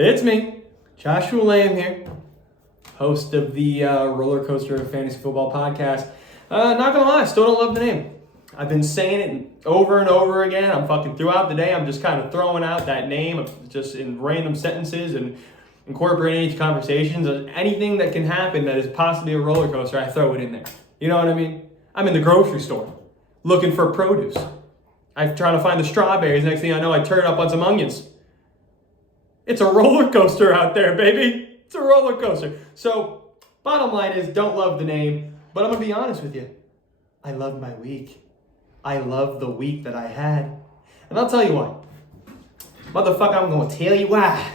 It's me, Joshua Lamb here, host of the Rollercoaster Fantasy Football Podcast. Not gonna lie, still don't love the name. I've been saying it over and over again. I'm fucking throughout the day. I'm just kind of throwing out that name just in random sentences and incorporating into conversations. Anything that can happen that is possibly a roller coaster, I throw it in there. You know what I mean? I'm in the grocery store looking for produce. I'm trying to find the strawberries. Next thing I know, I turn up on some onions. It's a roller coaster out there, baby. It's a roller coaster. So, bottom line is, don't love the name, but I'm going to be honest with you. I love my week. I love the week that I had. And I'll tell you why. Motherfucker, I'm going to tell you why.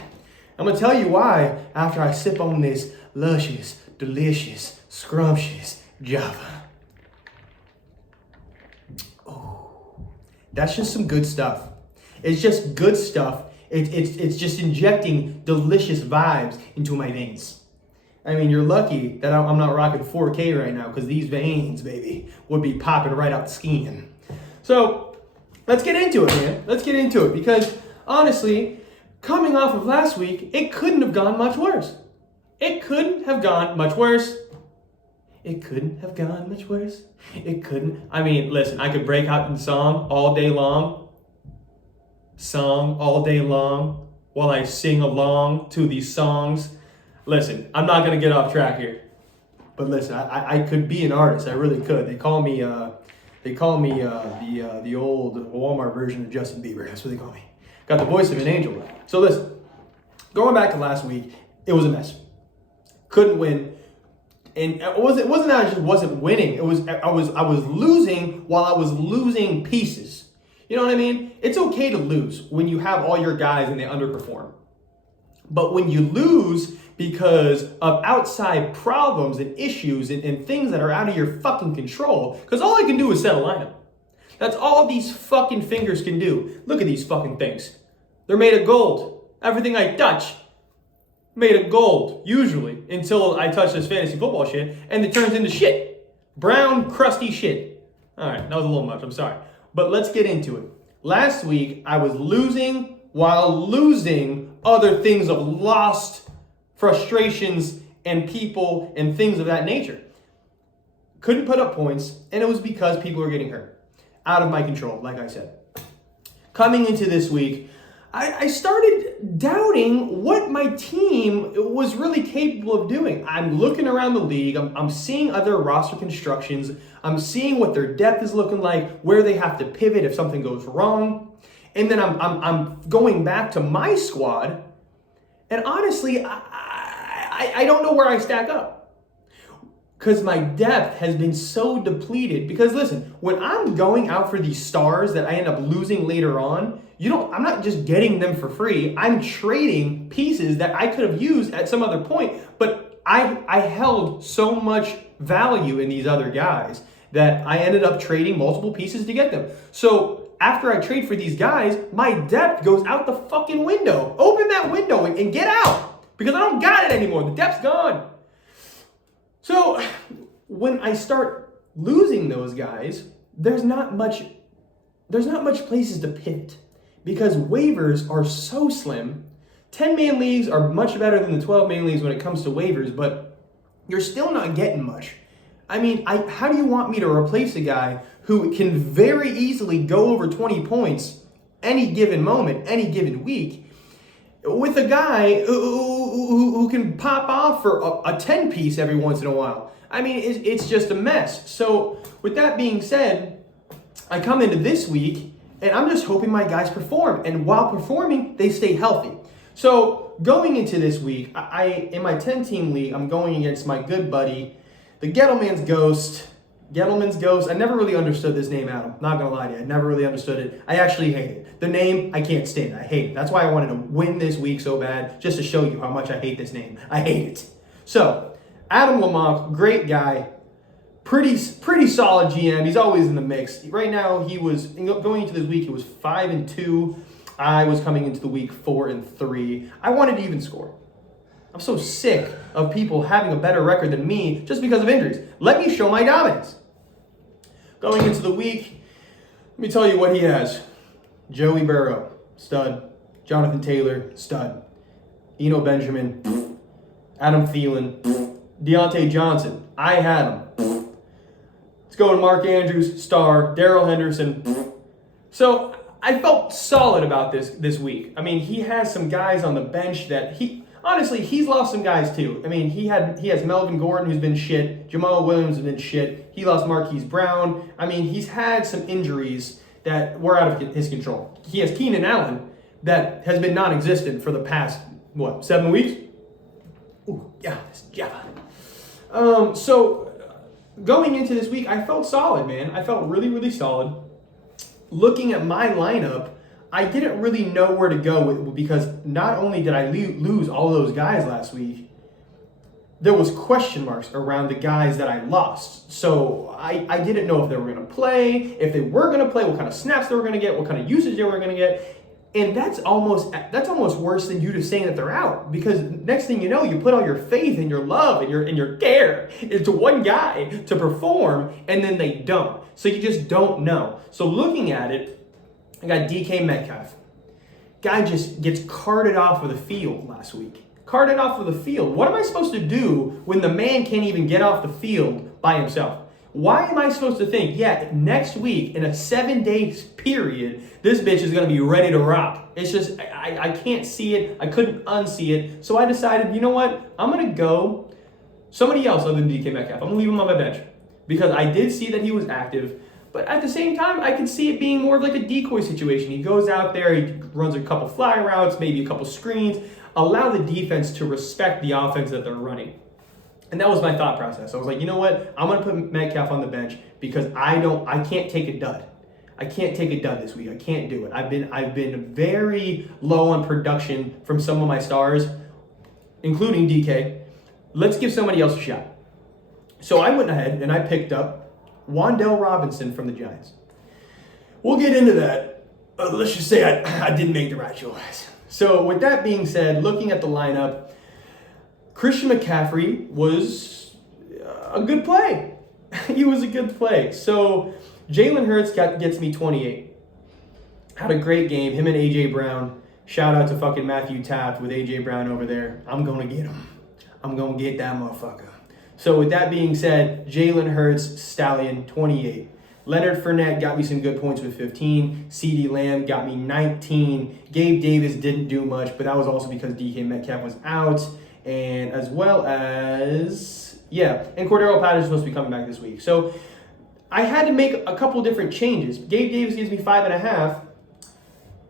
I'm going to tell you why after I sip on this luscious, delicious, scrumptious Java. Oh, that's just some good stuff. It's just good stuff. It's just injecting delicious vibes into my veins. I mean, you're lucky that I'm not rocking 4K right now because these veins, baby, would be popping right out the skin. So, let's get into it, man. Let's get into it because, honestly, coming off of last week, it couldn't have gone much worse. It couldn't have gone much worse. It couldn't have gone much worse. It couldn't. I mean, listen, I could break out in song all day long. Song all day long while I sing along to these songs. Listen, I'm not gonna get off track here, but listen, I could be an artist. I really could. They call me the old Walmart version of Justin Bieber. That's what they call me. Got the voice of an angel. So listen, going back to last week, it was a mess. Couldn't win, and it wasn't that I just wasn't winning. It was I was losing while I was losing pieces. You know what I mean? It's okay to lose when you have all your guys and they underperform. But when you lose because of outside problems and issues and things that are out of your fucking control, because all I can do is set a lineup. That's all these fucking fingers can do. Look at these fucking things. They're made of gold. Everything I touch, made of gold, usually, until I touch this fantasy football shit, and it turns into shit. Brown, crusty shit. All right, that was a little much, I'm sorry. But let's get into it. Last week, I was losing while losing other things of lost frustrations and people and things of that nature. Couldn't put up points, and it was because people were getting hurt. Out of my control, like I said. Coming into this week, I started doubting what my team was really capable of doing. I'm looking around the league. I'm seeing other roster constructions. I'm seeing what their depth is looking like, where they have to pivot if something goes wrong. And then I'm going back to my squad. And honestly, I don't know where I stack up. Because my depth has been so depleted. Because listen, when I'm going out for these stars that I end up losing later on, I'm not just getting them for free. I'm trading pieces that I could have used at some other point. But I held so much value in these other guys that I ended up trading multiple pieces to get them. So after I trade for these guys, my depth goes out the fucking window. Open that window and get out. Because I don't got it anymore. The depth's gone. So when I start losing those guys, there's not much places to pivot because waivers are so slim. 10-man leagues are much better than the 12-man leagues when it comes to waivers, but you're still not getting much. I mean, how do you want me to replace a guy who can very easily go over 20 points any given moment, any given week, with a guy who can pop off for a 10-piece every once in a while? I mean, it's just a mess. So with that being said, I come into this week, and I'm just hoping my guys perform. And while performing, they stay healthy. So going into this week, in my 10-team league, I'm going against my good buddy, the Gettleman's Ghost. Gettleman's Ghost. I never really understood this name, Adam. Not going to lie to you. I never really understood it. I actually hate it. The name, I can't stand it. I hate it. That's why I wanted to win this week so bad, just to show you how much I hate this name. I hate it. So, Adam Lamont, great guy. Pretty solid GM. He's always in the mix. Right now, he was going into this week. He was 5-2. I was coming into the week 4-3. I wanted to even score. I'm so sick of people having a better record than me just because of injuries. Let me show my dominance. Going into the week, let me tell you what he has. Joey Burrow, stud. Jonathan Taylor, stud. Eno Benjamin, Adam Thielen, Deontay Johnson. I had him. Let's go to Mark Andrews, star, Darrell Henderson. So I felt solid about this week. I mean, he has some guys on the bench that he's lost some guys too. I mean, he has Melvin Gordon, who's been shit. Jamal Williams has been shit. He lost Marquise Brown. I mean, he's had some injuries that were out of his control. He has Keenan Allen that has been non-existent for the past, 7 weeks? Ooh, yeah, this Java. So going into this week, I felt solid, man. I felt really, really solid. Looking at my lineup, I didn't really know where to go with, because not only did I lose all those guys last week, there was question marks around the guys that I lost. So I didn't know if they were going to play, if they were going to play, what kind of snaps they were going to get, what kind of usage they were going to get. And that's almost worse than you just saying that they're out, because next thing you know, you put all your faith and your love and your care into one guy to perform, and then they don't. So you just don't know. So looking at it, I got DK Metcalf. Guy just gets carted off of the field last week. Carted off of the field. What am I supposed to do when the man can't even get off the field by himself? Why am I supposed to think, next week in a 7-day period, this bitch is going to be ready to rock? It's just, I can't see it. I couldn't unsee it. So I decided, you know what? I'm going to go somebody else other than DK Metcalf. I'm going to leave him on my bench, because I did see that he was active. But at the same time, I could see it being more of like a decoy situation. He goes out there, he runs a couple fly routes, maybe a couple screens, allow the defense to respect the offense that they're running. And that was my thought process. I was like, you know what? I'm going to put Metcalf on the bench, because I can't take a dud. I can't take a dud this week. I can't do it. I've been very low on production from some of my stars, including DK. Let's give somebody else a shot. So I went ahead and I picked up Wan'Dale Robinson from the Giants. We'll get into that. Let's just say I didn't make the right choice. So with that being said, looking at the lineup, Christian McCaffrey was a good play. He was a good play. So Jalen Hurts gets me 28. Had a great game. Him and A.J. Brown. Shout out to fucking Matthew Taft with A.J. Brown over there. I'm going to get him. I'm going to get that motherfucker. So with that being said, Jalen Hurts, Stallion, 28. Leonard Fournette got me some good points with 15. CeeDee Lamb got me 19. Gabe Davis didn't do much, but that was also because DK Metcalf was out. And as well as, and Cordero Patterson's supposed to be coming back this week. So I had to make a couple different changes. Gabe Davis gives me 5.5.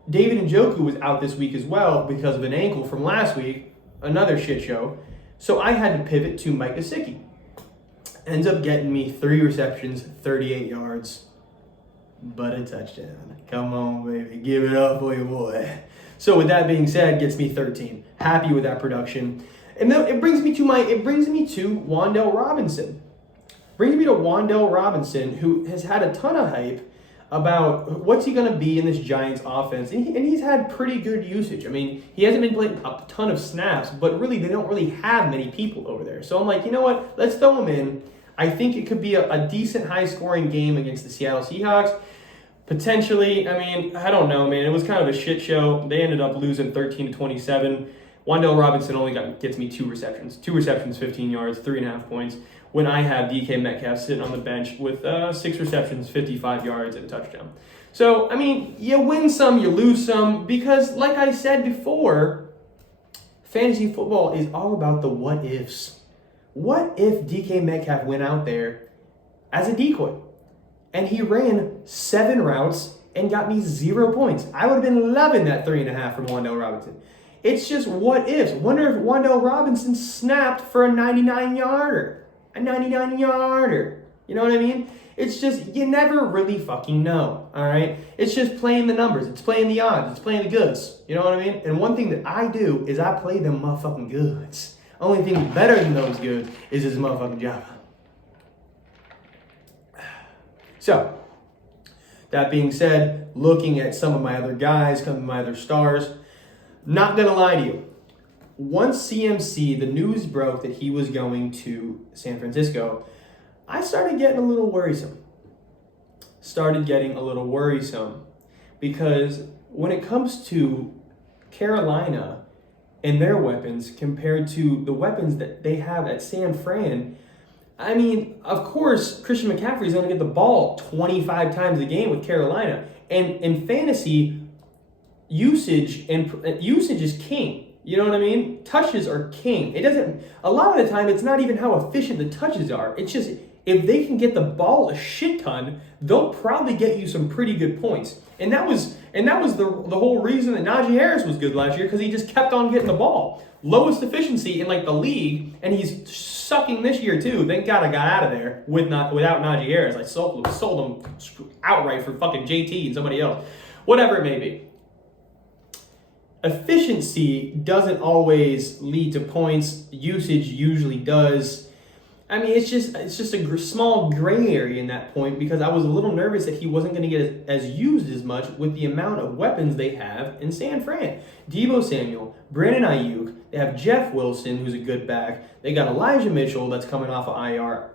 David Njoku was out this week as well because of an ankle from last week. Another shit show. So I had to pivot to Mike Gesicki. Ends up getting me 3 receptions, 38 yards, but a touchdown. Come on, baby. Give it up for your boy. So with that being said, gets me 13. Happy with that production. And then it brings me to Wan'Dale Robinson. Brings me to Wan'Dale Robinson, who has had a ton of hype about what's he going to be in this Giants offense. And he's had pretty good usage. I mean, he hasn't been playing a ton of snaps, but really they don't really have many people over there. So I'm like, you know what? Let's throw him in. I think it could be a decent high-scoring game against the Seattle Seahawks. Potentially, I mean, I don't know, man. It was kind of a shit show. They ended up losing 13-27. Wan'Dale Robinson only gets me 2 receptions. 2 receptions, 15 yards, 3.5 points. When I have DK Metcalf sitting on the bench with 6 receptions, 55 yards, and a touchdown. So, I mean, you win some, you lose some, because like I said before, fantasy football is all about the what-ifs. What if DK Metcalf went out there as a decoy and he ran 7 routes and got me 0 points? I would have been loving that 3.5 from Wan'Dale Robinson. It's just what ifs. Wonder if Wan'Dale Robinson snapped for a 99-yarder. A 99-yarder. You know what I mean? It's just, you never really fucking know, all right? It's just playing the numbers. It's playing the odds. It's playing the goods. You know what I mean? And one thing that I do is I play them motherfucking goods. Only thing better than those goods is this motherfucking job. So, that being said, looking at some of my other guys, some of my other stars, not going to lie to you. Once CMC, the news broke that he was going to San Francisco, I started getting a little worrisome. Because when it comes to Carolina and their weapons compared to the weapons that they have at San Fran. I mean, of course, Christian McCaffrey is going to get the ball 25 times a game with Carolina. And in fantasy, usage is king. You know what I mean? Touches are king. A lot of the time, it's not even how efficient the touches are. It's just, if they can get the ball a shit ton, they'll probably get you some pretty good points. And that was the whole reason that Najee Harris was good last year, because he just kept on getting the ball. Lowest efficiency in like the league, and he's sucking this year too. Thank God I got out of there without Najee Harris. I sold him outright for fucking JT and somebody else. Whatever it may be. Efficiency doesn't always lead to points. Usage usually does. I mean, it's just a small gray area in that point, because I was a little nervous that he wasn't going to get as used as much with the amount of weapons they have in San Fran. Deebo Samuel, Brandon Ayuk, they have Jeff Wilson, who's a good back. They got Elijah Mitchell that's coming off of IR.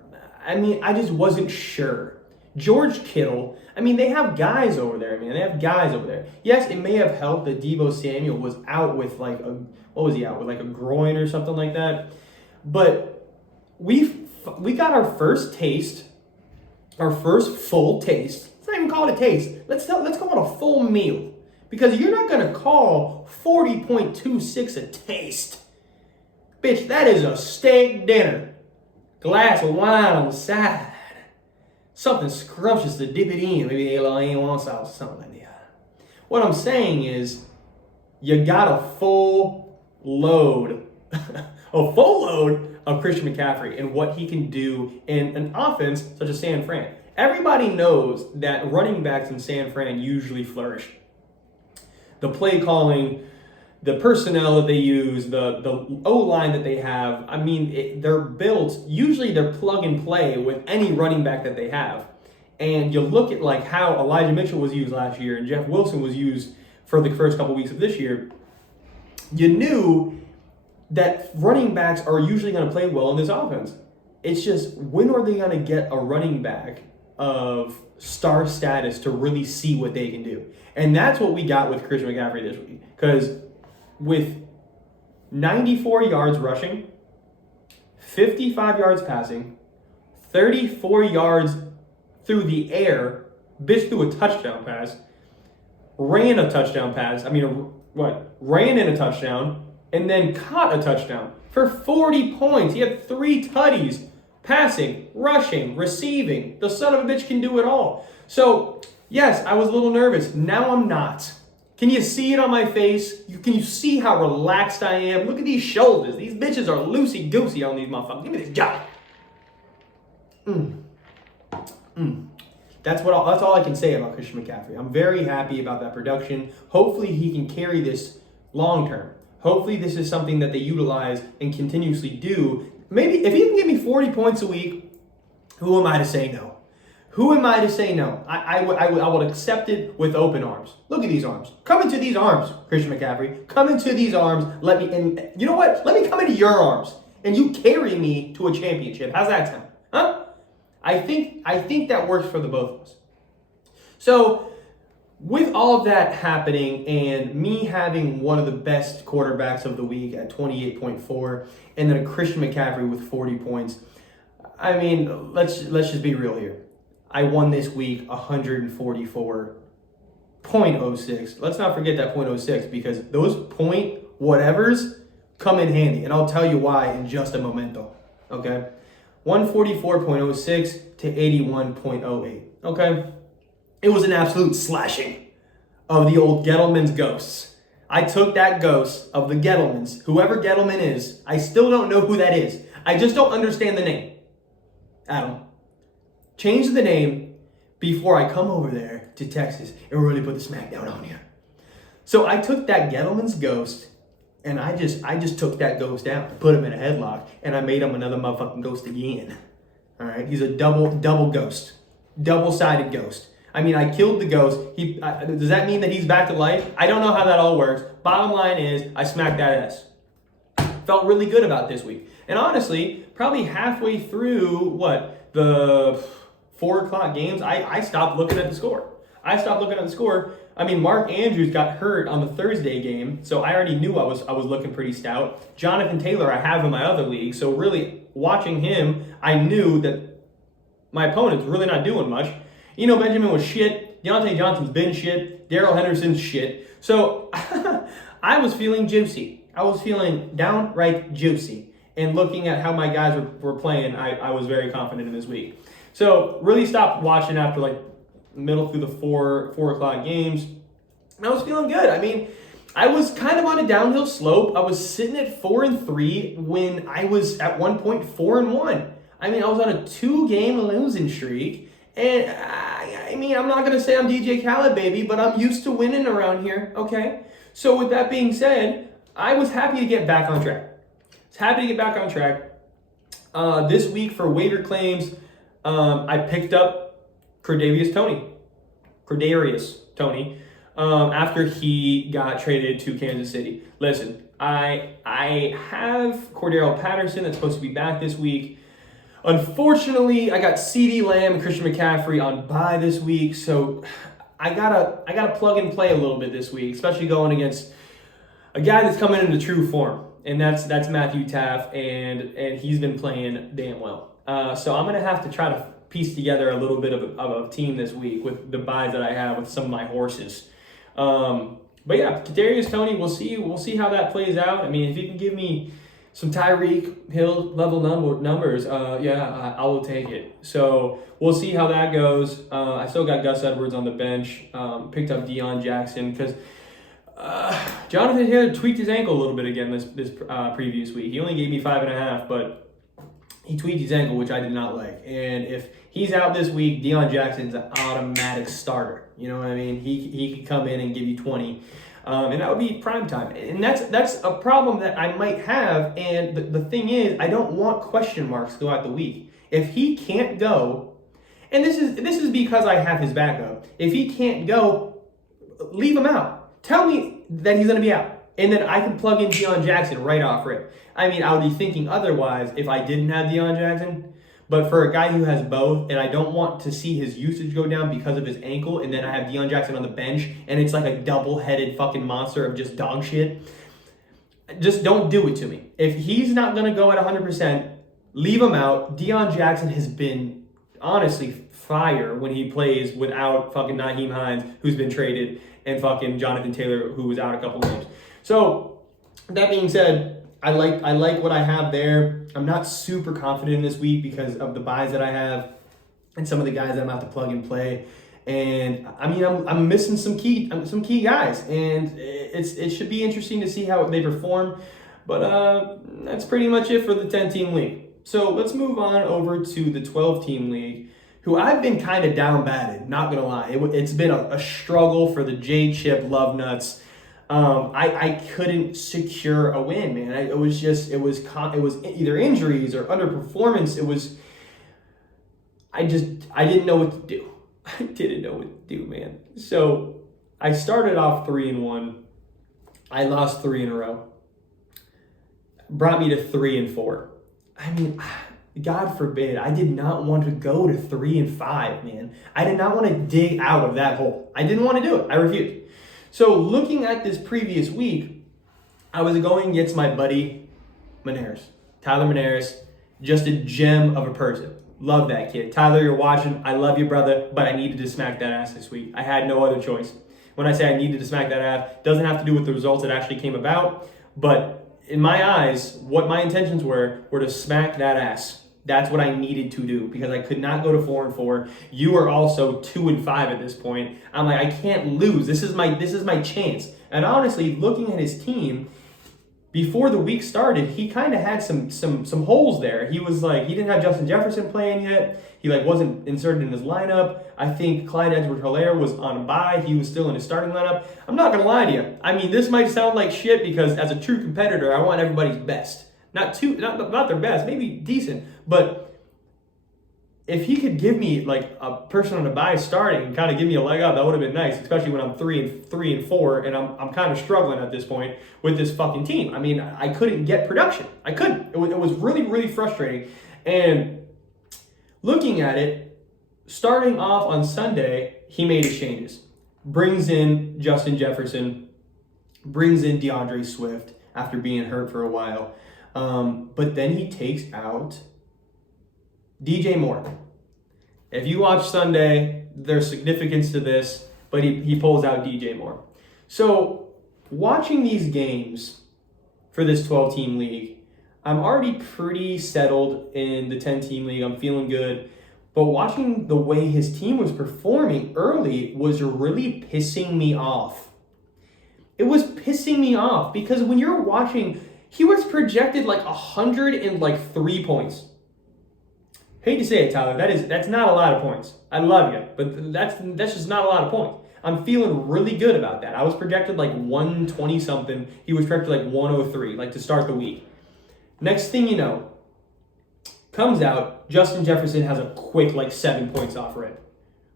I mean, I just wasn't sure. George Kittle, I mean, they have guys over there, man. They have guys over there. Yes, it may have helped that Deebo Samuel was out with like a groin or something like that. But we got our first taste, our first full taste. Let's not even call it a taste. Let's call it a full meal. Because you're not going to call 40.26 a taste. Bitch, that is a steak dinner. Glass of wine on the side. Something scrumptious to dip it in. Maybe a little A1 sauce or something like that. What I'm saying is, you got a full load of Christian McCaffrey and what he can do in an offense such as San Fran. Everybody knows that running backs in San Fran usually flourish. The play calling, the personnel that they use, the O-line that they have, I mean, they're built, usually they're plug and play with any running back that they have. And you look at like how Elijah Mitchell was used last year and Jeff Wilson was used for the first couple weeks of this year, you knew that running backs are usually going to play well in this offense. It's just, when are they going to get a running back of star status to really see what they can do? And that's what we got with Christian McCaffrey this week. Because with 94 yards rushing, 55 yards passing, 34 yards through the air, bitch threw a touchdown pass, ran in a touchdown, and then caught a touchdown for 40 points. He had 3 tutties, passing, rushing, receiving. The son of a bitch can do it all. So, yes, I was a little nervous. Now I'm not. Can you see it on my face? Can you see how relaxed I am? Look at these shoulders. These bitches are loosey-goosey on these motherfuckers. Give me this job. That's all I can say about Christian McCaffrey. I'm very happy about that production. Hopefully he can carry this long term. Hopefully this is something that they utilize and continuously do. Maybe if he can give me 40 points a week, who am I to say no? Who am I to say no? I would accept it with open arms. Look at these arms. Come into these arms, Christian McCaffrey. Come into these arms. And you know what? Let me come into your arms and you carry me to a championship. How's that sound? Huh? I think that works for the both of us. So, with all of that happening and me having one of the best quarterbacks of the week at 28.4 and then a Christian McCaffrey with 40 points, I mean, let's just be real here. I won this week 144.06. Let's not forget that 0.06 because those point whatevers come in handy. And I'll tell you why in just a momento. Okay? 144.06 to 81.08. Okay? It was an absolute slashing of the old Gettleman's ghosts. I took that ghost of the Gettlemans, whoever Gettleman is. I still don't know who that is. I just don't understand the name. Adam, change the name before I come over there to Texas and really put the smackdown on you. So I took that Gettleman's ghost and I just took that ghost out, put him in a headlock, and I made him another motherfucking ghost again. All right, he's a double ghost, double-sided ghost. I mean, I killed the ghost. Does that mean that he's back to life? I don't know how that all works. Bottom line is, I smacked that ass. Felt really good about this week. And honestly, probably halfway through, the 4 o'clock games, I stopped looking at the score. I stopped looking at the score. I mean, Mark Andrews got hurt on the Thursday game, so I already knew I was looking pretty stout. Jonathan Taylor I have in my other league, so really watching him, I knew that my opponent's really not doing much. Benjamin was shit. Deontay Johnson's been shit. Darrell Henderson's shit. So I was feeling juicy. I was feeling downright juicy. And looking at how my guys were playing, I was very confident in this week. So really stopped watching after like middle through the 4 o'clock games. And I was feeling good. I mean, I was kind of on a downhill slope. I was sitting at 4-3 when I was at one point 4-1. I mean, I was on a 2-game losing streak. And I'm not going to say I'm DJ Khaled, baby, but I'm used to winning around here, okay? So with that being said, I was happy to get back on track. This week for waiver claims, I picked up Kadarius Toney, after he got traded to Kansas City. Listen, I have Cordero Patterson that's supposed to be back this week. Unfortunately, I got CeeDee Lamb and Christian McCaffrey on bye this week, so I gotta plug and play a little bit this week, especially going against a guy that's coming into true form, and that's Matthew Taff, and he's been playing damn well. So I'm gonna have to try to piece together a little bit of a team this week with the buys that I have with some of my horses. But yeah, Kadarius Toney, we'll see how that plays out. I mean, if you can give me some Tyreek Hill level numbers, I will take it. So we'll see how that goes. I still got Gus Edwards on the bench. Picked up Deion Jackson because Jonathan Taylor tweaked his ankle a little bit again this previous week. He only gave me 5.5, but he tweaked his ankle, which I did not like. And if he's out this week, Deion Jackson's an automatic starter. You know what I mean? He could come in and give you 20. And that would be prime time. And that's a problem that I might have. And the thing is, I don't want question marks throughout the week. If he can't go, and this is because I have his backup. If he can't go, leave him out. Tell me that he's going to be out. And then I can plug in Deion Jackson right off rip. I mean, I would be thinking otherwise if I didn't have Deion Jackson. But for a guy who has both, and I don't want to see his usage go down because of his ankle, and then I have Deion Jackson on the bench, and it's like a double-headed fucking monster of just dog shit, just don't do it to me. If he's not going to go at 100%, leave him out. Deion Jackson has been, honestly, fire when he plays without fucking Nyheim Hines, who's been traded, and fucking Jonathan Taylor, who was out a couple games. So, that being said, I like what I have there. I'm not super confident in this week because of the buys that I have and some of the guys that I'm about to plug and play. And I mean, I'm missing some key guys, and it should be interesting to see how they perform. But that's pretty much it for the 10-team league. So let's move on over to the 12-team league, who I've been kind of down batted. Not gonna lie, it's been a struggle for the J-Chip Love Nuts. I couldn't secure a win, man. It was either injuries or underperformance. I didn't know what to do. I didn't know what to do, man. So I started off 3-1. I lost 3 in a row. Brought me to 3-4. I mean, God forbid, I did not want to go to 3-5, man. I did not want to dig out of that hole. I didn't want to do it. I refused. So looking at this previous week, I was going against my buddy Tyler Maneris, just a gem of a person. Love that kid. Tyler, you're watching. I love you, brother, but I needed to smack that ass this week. I had no other choice. When I say I needed to smack that ass, it doesn't have to do with the results that actually came about, but in my eyes, what my intentions were to smack that ass. That's what I needed to do because I could not go to 4-4. You are also 2-5 at this point. I'm like, I can't lose. This is my chance. And honestly, looking at his team, before the week started, he kind of had some holes there. He was like, he didn't have Justin Jefferson playing yet. He wasn't inserted in his lineup. I think Clyde Edwards-Helaire was on a bye. He was still in his starting lineup. I'm not gonna lie to you. I mean, this might sound like shit because as a true competitor, I want everybody's best. Not their best, maybe decent, but if he could give me like a person on a bye starting and kind of give me a leg up, that would have been nice, especially when I'm 3-4 and I'm kind of struggling at this point with this fucking team. I mean, I couldn't get production. I couldn't. It was really, really frustrating. And looking at it, starting off on Sunday, he made his changes. Brings in Justin Jefferson, brings in DeAndre Swift after being hurt for a while. But then he takes out DJ Moore. If you watch Sunday, there's significance to this, but he pulls out DJ Moore. So watching these games for this 12-team league, I'm already pretty settled in the 10-team league. I'm feeling good. But watching the way his team was performing early was really pissing me off. It was pissing me off because when you're watching, he was projected like 103 points. Hate to say it, Tyler. That's not a lot of points. I love you, but that's just not a lot of points. I'm feeling really good about that. I was projected like 120 something. He was projected like 103, like to start the week. Next thing you know, comes out, Justin Jefferson has a quick like 7 points off rip.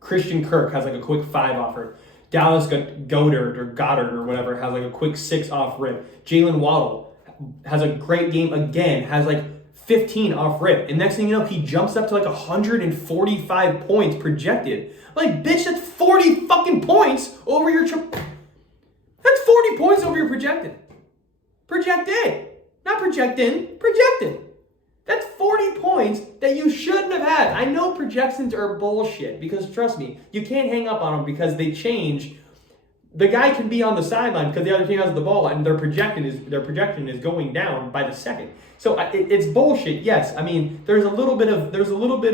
Christian Kirk has like a quick 5 off rip. Dallas Goddard or whatever has like a quick 6 off rip. Jalen Waddle has a great game again, has like 15 off rip. And next thing you know, he jumps up to like 145 points projected. Like, bitch, that's 40 fucking points over your... That's 40 points over your projected. Projected. Not projecting, projected. That's 40 points that you shouldn't have had. I know projections are bullshit because, trust me, you can't hang up on them because they change. The guy can be on the sideline because the other team has the ball and their projection is going down by the second. So it's bullshit. Yes, I mean there's a little bit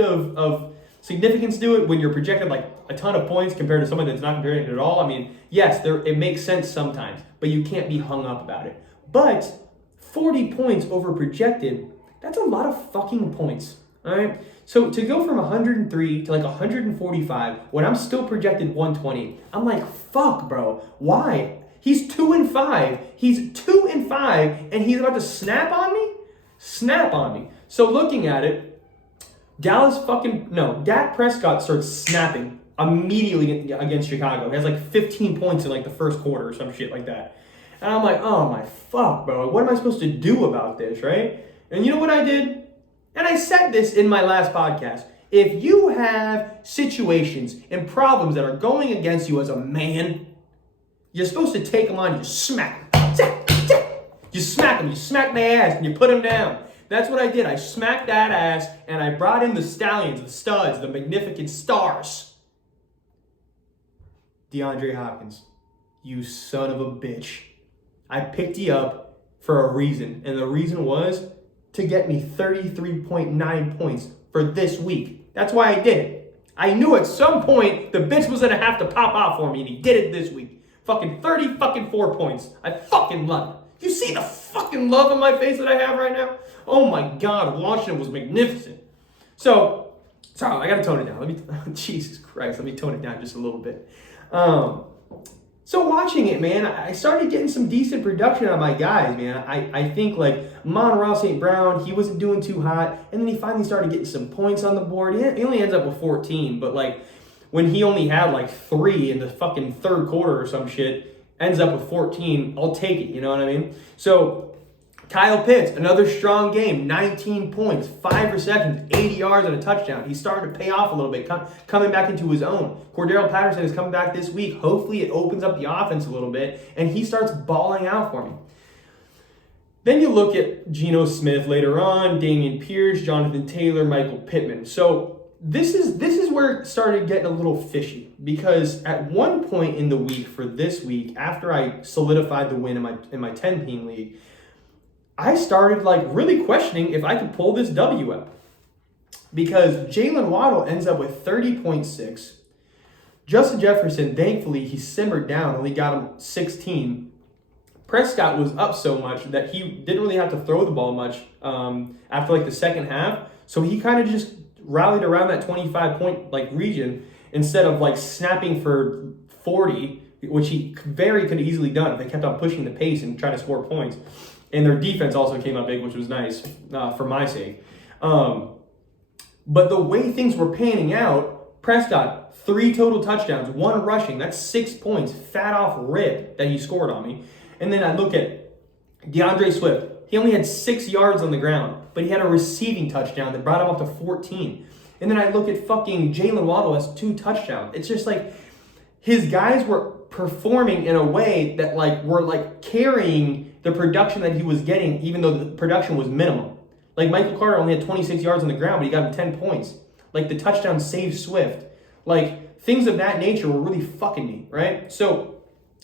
of significance to it when you're projected like a ton of points compared to someone that's not projected at all. I mean, yes, it makes sense sometimes, but you can't be hung up about it. But 40 points over projected, that's a lot of fucking points. All right. So to go from 103 to like 145 when I'm still projected 120, I'm like, fuck, bro. Why? He's 2-5. He's 2-5, and he's about to snap on me? Snap on me. So looking at it, Dak Prescott starts snapping immediately against Chicago. He has like 15 points in like the first quarter or some shit like that. And I'm like, oh my fuck, bro. What am I supposed to do about this, right? And you know what I did? And I said this in my last podcast. If you have situations and problems that are going against you as a man, you're supposed to take them on, you smack them. You smack them, you smack their ass, and you put them down. That's what I did. I smacked that ass, and I brought in the stallions, the studs, the magnificent stars. DeAndre Hopkins, you son of a bitch. I picked you up for a reason, and the reason was to get me 33.9 points for this week. That's why I did it. I knew at some point the bitch was going to have to pop off for me, and he did it this week. Fucking 4 points. I fucking love it. You see the fucking love on my face that I have right now? Oh my God, watching it was magnificent. So, sorry, I got to tone it down. Jesus Christ, let me tone it down just a little bit. So watching it, man, I started getting some decent production on my guys, man. I think like Amon-Ra St. Brown, he wasn't doing too hot, and then he finally started getting some points on the board. He only ends up with 14, but like when he only had like 3 in the fucking third quarter or some shit, ends up with 14, I'll take it, you know what I mean? So Kyle Pitts, another strong game, 19 points, 5 receptions, 80 yards and a touchdown. He's starting to pay off a little bit, coming back into his own. Cordero Patterson is coming back this week. Hopefully it opens up the offense a little bit, and he starts balling out for me. Then you look at Geno Smith later on, Dameon Pierce, Jonathan Taylor, Michael Pittman. So this is where it started getting a little fishy, because at one point in the week for this week, after I solidified the win in my 10-team league, I started like really questioning if I could pull this W out, because Jalen Waddle ends up with 30.6. Justin Jefferson, thankfully, he simmered down, only got him 16. Prescott was up so much that he didn't really have to throw the ball much after like the second half. So he kind of just rallied around that 25-point like region instead of like snapping for 40, which he could have easily done if they kept on pushing the pace and trying to score points. And their defense also came up big, which was nice for my sake. But the way things were panning out, Prescott, 3 total touchdowns, 1 rushing. That's 6 points, fat off rip that he scored on me. And then I look at DeAndre Swift. He only had 6 yards on the ground, but he had a receiving touchdown that brought him up to 14. And then I look at fucking Jalen Waddle has 2 touchdowns. It's just like, his guys were performing in a way that like were like carrying the production that he was getting, even though the production was minimum. Like Michael Carter only had 26 yards on the ground, but he got him 10 points. Like the touchdown saved Swift. Like things of that nature were really fucking me, right? So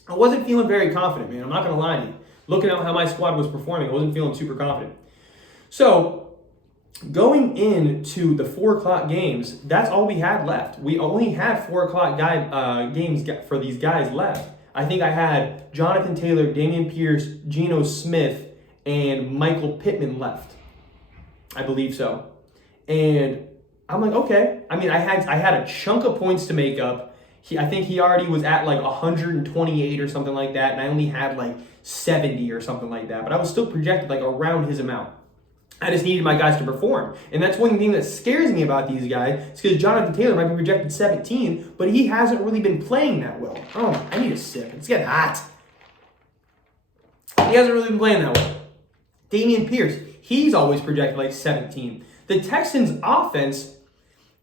I wasn't feeling very confident, man. I'm not gonna lie to you. Looking at how my squad was performing, I wasn't feeling super confident. So going into the 4 o'clock games, that's all we had left. We only had 4 o'clock games for these guys left. I think I had Jonathan Taylor, Dameon Pierce, Geno Smith, and Michael Pittman left. I believe so. And I'm like, okay. I mean, I had a chunk of points to make up. I think he already was at like 128 or something like that, and I only had like 70 or something like that. But I was still projected like around his amount. I just needed my guys to perform. And that's one thing that scares me about these guys. It's because Jonathan Taylor might be projected 17, but he hasn't really been playing that well. Oh, I need a sip. It's getting hot. He hasn't really been playing that well. Dameon Pierce, he's always projected like 17. The Texans' offense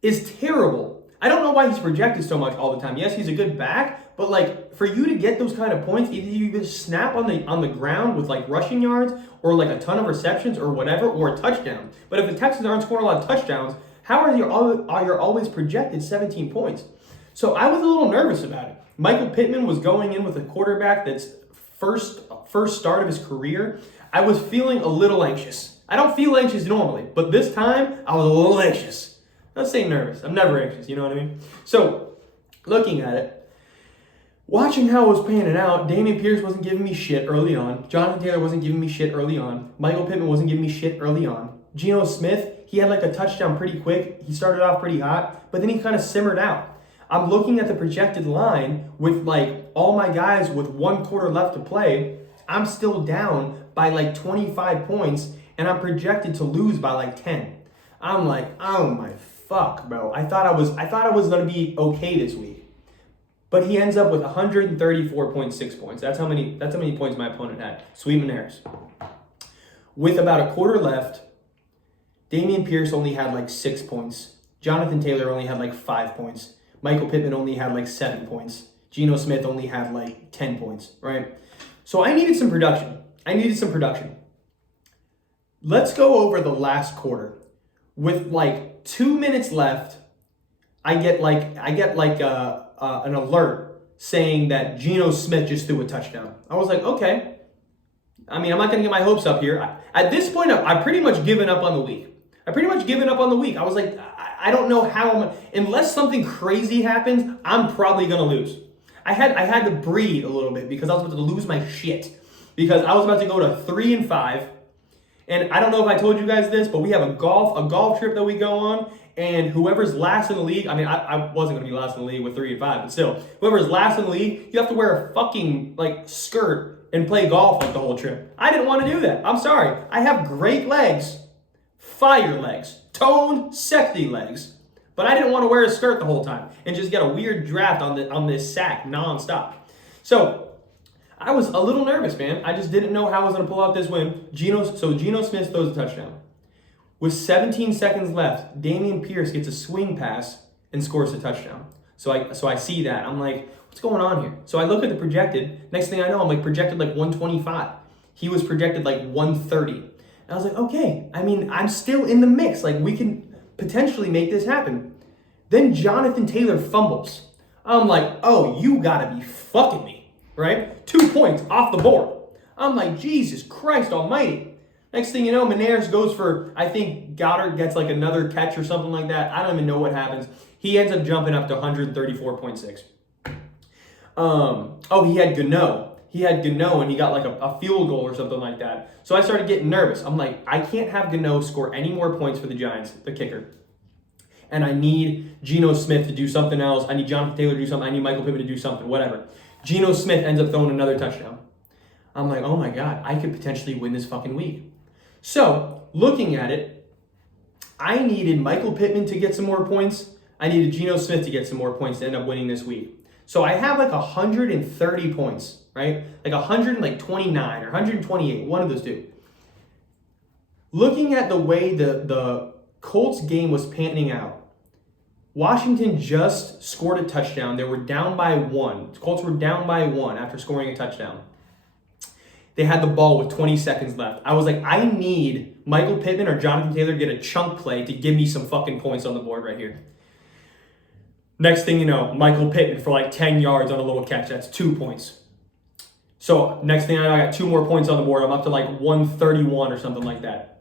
is terrible. I don't know why he's projected so much all the time. Yes, he's a good back, but like for you to get those kind of points, either you just snap on the ground with like rushing yards or like a ton of receptions or whatever, or a touchdown. But if the Texans aren't scoring a lot of touchdowns, how are you always projected 17 points? So I was a little nervous about it. Michael Pittman was going in with a quarterback that's first start of his career. I was feeling a little anxious. I don't feel anxious normally, but this time I was a little anxious. Let's say nervous. I'm never anxious, you know what I mean? So, looking at it, watching how it was panning out, Dameon Pierce wasn't giving me shit early on. Jonathan Taylor wasn't giving me shit early on. Michael Pittman wasn't giving me shit early on. Geno Smith, he had like a touchdown pretty quick. He started off pretty hot, but then he kind of simmered out. I'm looking at the projected line with like all my guys with 1 quarter left to play. I'm still down by like 25 points, and I'm projected to lose by like 10. I'm like, oh my fuck, bro. I thought I was gonna be okay this week. But he ends up with 134.6 points. That's how many points my opponent had. Sweet Menares. With about a quarter left, Dameon Pierce only had like 6 points. Jonathan Taylor only had like 5 points. Michael Pittman only had like 7 points. Geno Smith only had like 10 points, right? So I needed some production. Let's go over the last quarter. With like 2 minutes left, I get an alert saying that Geno Smith just threw a touchdown. I was like, okay. I mean, I'm not gonna get my hopes up here. At this point, I pretty much given up on the week. I was like, I don't know how unless something crazy happens, I'm probably gonna lose. I had to breathe a little bit because I was about to lose my shit because I was about to go to 3-5. And I don't know if I told you guys this, but we have a golf trip that we go on, and whoever's last in the league, I mean, I wasn't going to be last in the league with 3-5, but still, whoever's last in the league, you have to wear a fucking, like, skirt and play golf, like, the whole trip. I didn't want to do that. I'm sorry. I have great legs, fire legs, toned, sexy legs, but I didn't want to wear a skirt the whole time and just get a weird draft on this sack nonstop. So I was a little nervous, man. I just didn't know how I was going to pull out this win. Geno Smith throws a touchdown. With 17 seconds left, Dameon Pierce gets a swing pass and scores a touchdown. So I see that. I'm like, what's going on here? So I look at the projected. Next thing I know, I'm like projected like 125. He was projected like 130. And I was like, okay. I mean, I'm still in the mix. Like, we can potentially make this happen. Then Jonathan Taylor fumbles. I'm like, oh, you got to be fucking me. Right? 2 points off the board. I'm like, Jesus Christ almighty. Next thing you know, Menares goes for, I think Goddard gets like another catch or something like that. I don't even know what happens. He ends up jumping up to 134.6. He had Gano. And he got like a field goal or something like that. So I started getting nervous. I'm like, I can't have Gano score any more points for the Giants, the kicker. And I need Geno Smith to do something else. I need Jonathan Taylor to do something. I need Michael Pittman to do something, whatever. Geno Smith ends up throwing another touchdown. I'm like, oh my God, I could potentially win this fucking week. So, looking at it, I needed Michael Pittman to get some more points. I needed Geno Smith to get some more points to end up winning this week. So I have like 130 points, right? Like 129 or 128, one of those two. Looking at the way the Colts game was panning out, Washington just scored a touchdown. They were down by 1. The Colts were down by 1 after scoring a touchdown. They had the ball with 20 seconds left. I was like, I need Michael Pittman or Jonathan Taylor to get a chunk play to give me some fucking points on the board right here. Next thing you know, Michael Pittman for like 10 yards on a little catch. That's 2 points. So next thing I know, I got 2 more points on the board. I'm up to like 131 or something like that.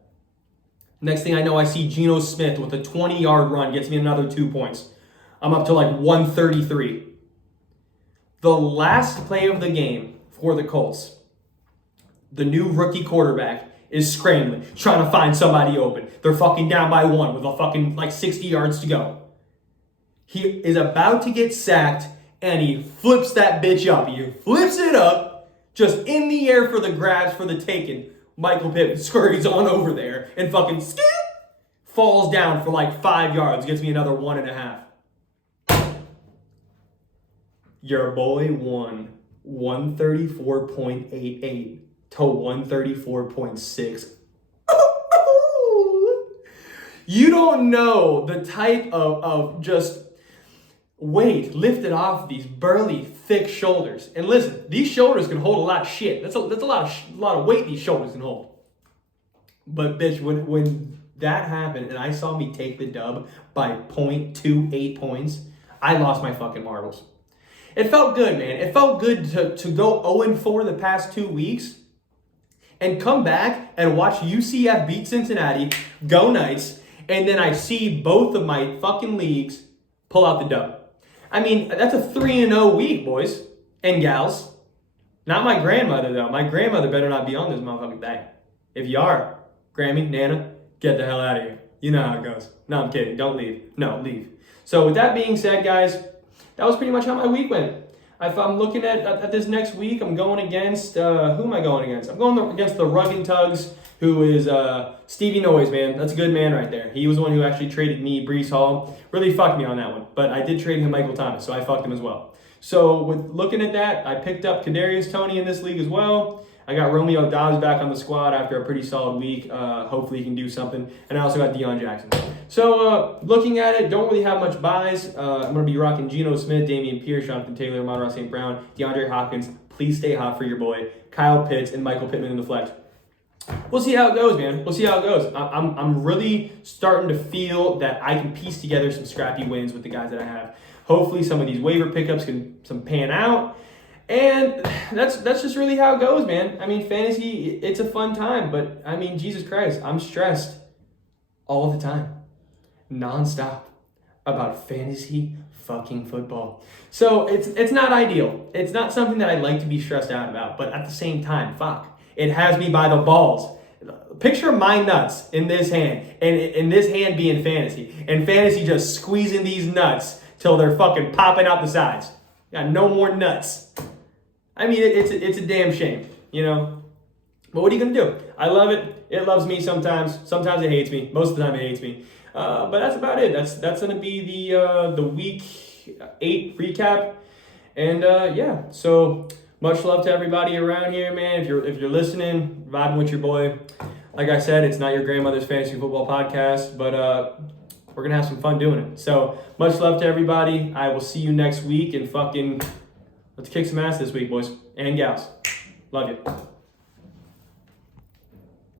Next thing I know, I see Geno Smith with a 20-yard run gets me another 2 points. I'm up to like 133. The last play of the game for the Colts, the new rookie quarterback is scrambling, trying to find somebody open. They're fucking down by 1 with a fucking like 60 yards to go. He is about to get sacked, and he flips that bitch up. He flips it up, just in the air for the grabs, for the taking. Michael Pittman scurries on over there and fucking skip, falls down for like 5 yards, gets me another 1.5. Your boy won 134.88 to 134.6. You don't know the type of just weight lifted off these burly, thick shoulders. And listen, these shoulders can hold a lot of shit. That's a lot of weight these shoulders can hold. But bitch, when that happened and I saw me take the dub by 0.28 points, I lost my fucking marbles. It felt good, man. It felt good to go 0-4 the past 2 weeks and come back and watch UCF beat Cincinnati, go Knights, and then I see both of my fucking leagues pull out the dub. I mean, that's a 3-0 week, boys and gals. Not my grandmother, though. My grandmother better not be on this motherfucking thing. If you are, Grammy, Nana, get the hell out of here. You know how it goes. No, I'm kidding. Don't leave. No, leave. So with that being said, guys, that was pretty much how my week went. If I'm looking at this next week, I'm going against, who am I going against? I'm going against the Rugged Tugs, who is Stevie Noise, man. That's a good man right there. He was the one who actually traded me Breece Hall. Really fucked me on that one. But I did trade him Michael Thomas, so I fucked him as well. So with looking at that, I picked up Kadarius Toney in this league as well. I got Romeo Dobbs back on the squad after a pretty solid week. Hopefully he can do something. And I also got Deion Jackson. So looking at it, don't really have much buys. I'm going to be rocking Geno Smith, Damian Pierce, Jonathan Taylor, Amon-Ra St. Brown, DeAndre Hopkins. Please stay hot for your boy. Kyle Pitts and Michael Pittman in the flex. We'll see how it goes, man. We'll see how it goes. I'm really starting to feel that I can piece together some scrappy wins with the guys that I have. Hopefully some of these waiver pickups can pan out. And that's just really how it goes, man. I mean, fantasy, it's a fun time. But, I mean, Jesus Christ, I'm stressed all the time, nonstop, about fantasy fucking football. So it's not ideal. It's not something that I like to be stressed out about. But at the same time, fuck. It has me by the balls. Picture my nuts in this hand, and in this hand being fantasy, and fantasy just squeezing these nuts till they're fucking popping out the sides. Got no more nuts. I mean, it's a damn shame, you know? But what are you going to do? I love it. It loves me sometimes. Sometimes it hates me. Most of the time it hates me. But that's about it. That's going to be the week 8 recap. And yeah, so much love to everybody around here, man. If you're listening, vibing with your boy. Like I said, it's not your grandmother's fantasy football podcast, but we're going to have some fun doing it. So much love to everybody. I will see you next week, and fucking let's kick some ass this week, boys and gals. Love you.